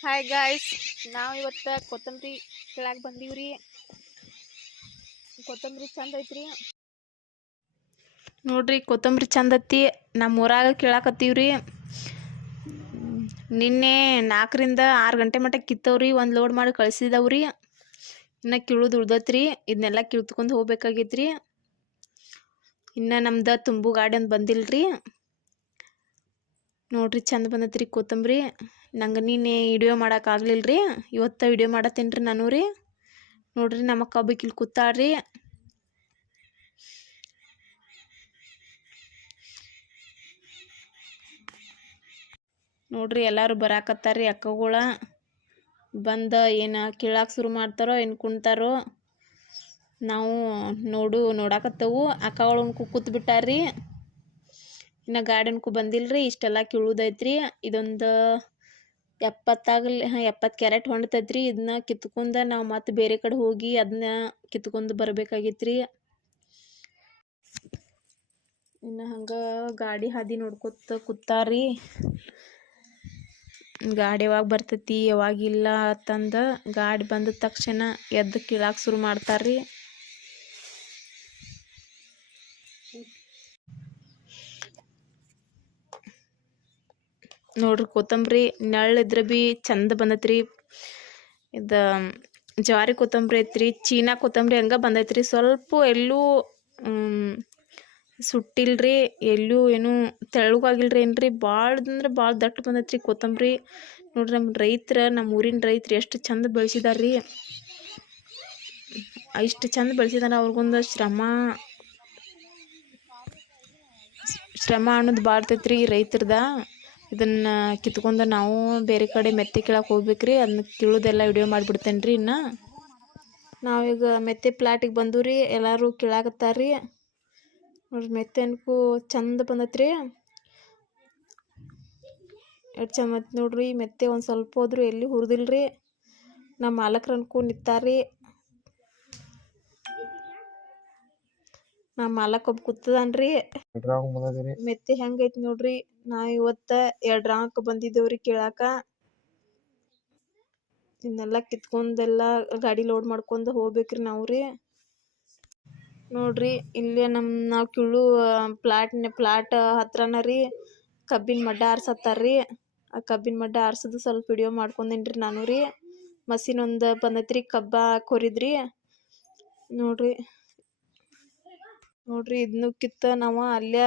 Hi guys, ನಾವು ಇವತ್ತು ಕೊತ್ತಂಬರಿ ಕೀಳಾಕ ಬಂದೀವ್ರಿ. ಕೊತ್ತಂಬರಿ ಚಂದ ಐತ್ರಿ ನೋಡ್ರಿ. ಕೊತ್ತಂಬರಿ ಚಂದ ಐತಿ. ನಮ್ಮ ಊರಾಗ ಕೀಳಾಕತ್ತೀವ್ರಿ. ನಿನ್ನೆ 4 ರಿಂದ 6 ಗಂಟೆ ಮಟ್ಟ ಕಿತ್ತವ್ರಿ. ಒಂದು ಲೋಡ್ ಮಾಡಿ ಕಳಿಸಿದವ್ರಿ. ಇನ್ನು ಕೀಳೋದು ಉಳ್ದತ್ರಿ. ಇದನ್ನೆಲ್ಲ ಕಿಳ್ತ್ಕೊಂಡು ಹೋಗ್ಬೇಕಾಗೈತ್ರಿ. ಇನ್ನು ನಮ್ದು ತುಂಬು ಗಾಡಿ ಅಂತ ಬಂದಿಲ್ರಿ. ನೋಡ್ರಿ ಚಂದ ಬಂದತ್ರಿ ಕೊತ್ತಂಬರಿ. ನಂಗೆ ನೀನೆ ವಿಡಿಯೋ ಮಾಡೋಕ್ಕಾಗಲಿಲ್ಲರಿ. ಇವತ್ತು ವಿಡಿಯೋ ಮಾಡತ್ತೀನಿ ರೀ ನಾನು ರೀ. ನೋಡ್ರಿ ನಮ್ಮ ಕಬ್ಬು ಇಲ್ಲಿ ಕೂತಾಳ್ರಿ. ನೋಡ್ರಿ ಎಲ್ಲರೂ ಬರಾಕತ್ತಾರ್ರಿ. ಅಕ್ಕಗಳ ಬಂದ ಏನು ಕೀಳಾಕ ಶುರು ಮಾಡ್ತಾರೋ ಏನು ಕುಣ್ತಾರೋ ನಾವು ನೋಡಾಕತ್ತವು. ಅಕ್ಕಗಳು ಕೂತ್ ಬಿಟ್ಟಾರ್ರಿ. ಇನ್ನು ಗಾರ್ಡನ್ಕು ಬಂದಿಲ್ರಿ. ಇಷ್ಟೆಲ್ಲ ಕೀಳುದೈತ್ರಿ. ಇದೊಂದು 70 ಕ್ಯಾರೆಟ್ ಹೊಂಡ್ತೈತ್ರಿ. ಇದನ್ನ ಕಿತ್ಕೊಂಡ ನಾವು ಮತ್ತೆ ಬೇರೆ ಕಡೆ ಹೋಗಿ ಅದನ್ನ ಕಿತ್ಕೊಂಡು ಬರ್ಬೇಕಾಗೈತ್ರಿ. ಇನ್ನು ಹಂಗೆ ಗಾಡಿ ಹಾದಿ ನೋಡ್ಕೊತ ಕೂತಾರ್ರಿ. ಗಾಡಿ ಯಾವಾಗ ಬರ್ತೈತಿ ಯಾವಾಗಿಲ್ಲ ಅಂತಂದು ಗಾಡಿ ಬಂದ ತಕ್ಷಣ ಎದ್ದು ಕೀಳಾಕ ಶುರು ಮಾಡ್ತಾರ್ರಿ. ನೋಡ್ರಿ ಕೊತ್ತಂಬರಿ ನೆಳ್ಳಿದ್ರೆ ಭೀ ಚಂದ ಬಂದೈತ್ರಿ. ಇದು ಜವಾರಿ ಕೊತ್ತಂಬರಿ ಐತ್ರಿ. ಚೀನಾ ಕೊತ್ತಂಬರಿ ಹಂಗೆ ಬಂದೈತ್ರಿ. ಸ್ವಲ್ಪ ಎಲ್ಲೂ ಸುಟ್ಟಿಲ್ರಿ. ಎಲ್ಲೂ ಏನು ತೆಳ್ಳಗಾಗಿಲ್ರಿ ಏನ್ರಿ. ಭಾಳ ಅಂದ್ರೆ ಭಾಳ ದಟ್ಟು ಬಂದೈತ್ರಿ ಕೊತ್ತಂಬರಿ. ನೋಡ್ರಿ ನಮ್ಮ ಊರಿನ ರೈತರು ಎಷ್ಟು ಚಂದ ಬೆಳೆಸಿದಾರ್ರಿ. ಇಷ್ಟು ಚಂದ ಬೆಳೆಸಿದಾರ. ಅವ್ರಿಗೊಂದು ಶ್ರಮ ಅನ್ನೋದು ಬಾಳ್ತೈತ್ರಿ ರೈತರದ. ಇದನ್ನು ಕಿತ್ಕೊಂಡು ನಾವು ಬೇರೆ ಕಡೆ ಮೆತ್ತೆ ಕೀಳಕ್ಕೆ ಹೋಗ್ಬೇಕ್ರಿ. ಅದನ್ನ ಕೀಳೋದೆಲ್ಲ ವಿಡಿಯೋ ಮಾಡಿಬಿಡ್ತೇನೆ ರೀ. ಇನ್ನು ನಾವೀಗ ಮೆತ್ತೆ ಪ್ಲಾಟಿಗೆ ಬಂದೂರಿ. ಎಲ್ಲರೂ ಕೀಳಾಕತ್ತಾರ್ರಿ. ನೋಡ್ರಿ ಮೆತ್ತೆ ಅನ್ಕು ಚಂದ ಬಂದತ್ರಿ. ಎಷ್ಟು ಚಂದ ಬಂತು ನೋಡ್ರಿ ಮೆತ್ತೆ. ಒಂದು ಸ್ವಲ್ಪ ಹೋದ್ರು ಎಲ್ಲಿ ಹುರಿದಿಲ್ರಿ. ನಮ್ಮ ಮಾಲಕ್ರು ಅನ್ಕು ನಿಂತಾರ್ರಿ. ನಮ್ಮ ಮಾಲಕ್ ಒಬ್ಬ ಕೂತದನ್ರಿ. ಮೆತ್ತೆ ಹೆಂಗೈತಿ ನೋಡ್ರಿ. ನಾವು ಇವತ್ತು 2 ರಾಂಕ್ ಬಂದಿದ್ದೇವ್ರಿ ಕೀಳಾಕ. ಇದನ್ನೆಲ್ಲ ಕಿತ್ಕೊಂಡೆಲ್ಲ ಗಾಡಿ ಲೋಡ್ ಮಾಡ್ಕೊಂಡು ಹೋಗ್ಬೇಕ್ರಿ ನಾವು ರೀ. ನೋಡ್ರಿ ಇಲ್ಲೇ ನಾವು ಕೀಳು ಪ್ಲಾಟ್ ಹತ್ರನ ರೀ ಕಬ್ಬಿನ ಮಡ್ಡ ಆರ್ಸತ್ತಾರ್ರಿ. ಆ ಕಬ್ಬಿನ ಮಡ್ಡ ಆರ್ಸೋದು ಸ್ವಲ್ಪ ವಿಡಿಯೋ ಮಾಡ್ಕೊಂಡೇನ್ರಿ ನಾನು ರೀ. ಮಷೀನ್ ಒಂದು ಬಂದೈತ್ರಿ ಕಬ್ಬ ಕೊರಿದ್ರಿ. ನೋಡ್ರಿ ಇದನ್ನು ಕಿತ್ತ ನಾವು ಅಲ್ಲೇ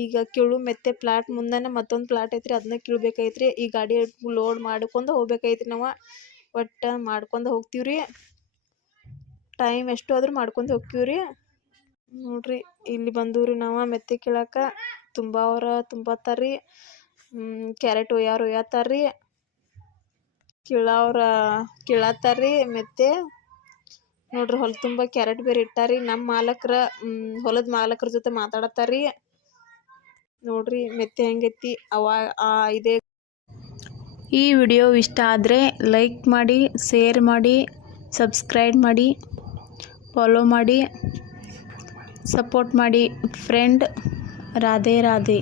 ಈಗ ಕೀಳು ಮೆತ್ತೆ ಪ್ಲಾಟ್ ಮುಂದೆನೇ ಮತ್ತೊಂದು ಪ್ಲಾಟ್ ಐತ್ರಿ. ಅದನ್ನ ಕೀಳ್ಬೇಕೈತ್ರಿ. ಈ ಗಾಡಿ ಲೋಡ್ ಮಾಡ್ಕೊಂಡು ಹೋಗ್ಬೇಕೈತ್ರಿ. ನಾವು ಒಟ್ಟು ಮಾಡ್ಕೊಂಡು ಹೋಗ್ತೀವ್ರಿ. ಟೈಮ್ ಎಷ್ಟು ಆದ್ರೂ ಮಾಡ್ಕೊಂಡು ಹೋಗ್ತೀವ್ರಿ. ನೋಡ್ರಿ ಇಲ್ಲಿ ಬಂದೂರಿ ನಾವು ಮೆತ್ತೆ ಕೀಳಾಕ. ತುಂಬತ್ತಾರ್ರಿ. ಕ್ಯಾರೆಟ್ ಒಯ್ಯತ್ತಾರ್ರಿ. ಕೀಳತ್ತಾರ್ರಿ ಮೆತ್ತೆ. ನೋಡ್ರಿ ಹೊಲ ತುಂಬ ಕ್ಯಾರೆಟ್ ಬೇರೆ ಇಟ್ಟಾರಿ. ನಮ್ಮ ಹೊಲದ ಮಾಲಕ್ರ ಜೊತೆ ಮಾತಾಡತ್ತಾರ್ರಿ. ನೋಡ್ರಿ ಮೆತ್ತೆ ಹೆಂಗೈತಿ ಇದೇ. ಈ ವಿಡಿಯೋ ಇಷ್ಟ ಆದರೆ ಲೈಕ್ ಮಾಡಿ, ಶೇರ್ ಮಾಡಿ, ಸಬ್ಸ್ಕ್ರೈಬ್ ಮಾಡಿ, ಫಾಲೋ ಮಾಡಿ, ಸಪೋರ್ಟ್ ಮಾಡಿ ಫ್ರೆಂಡ್. ರಾಧೆ ರಾಧೆ.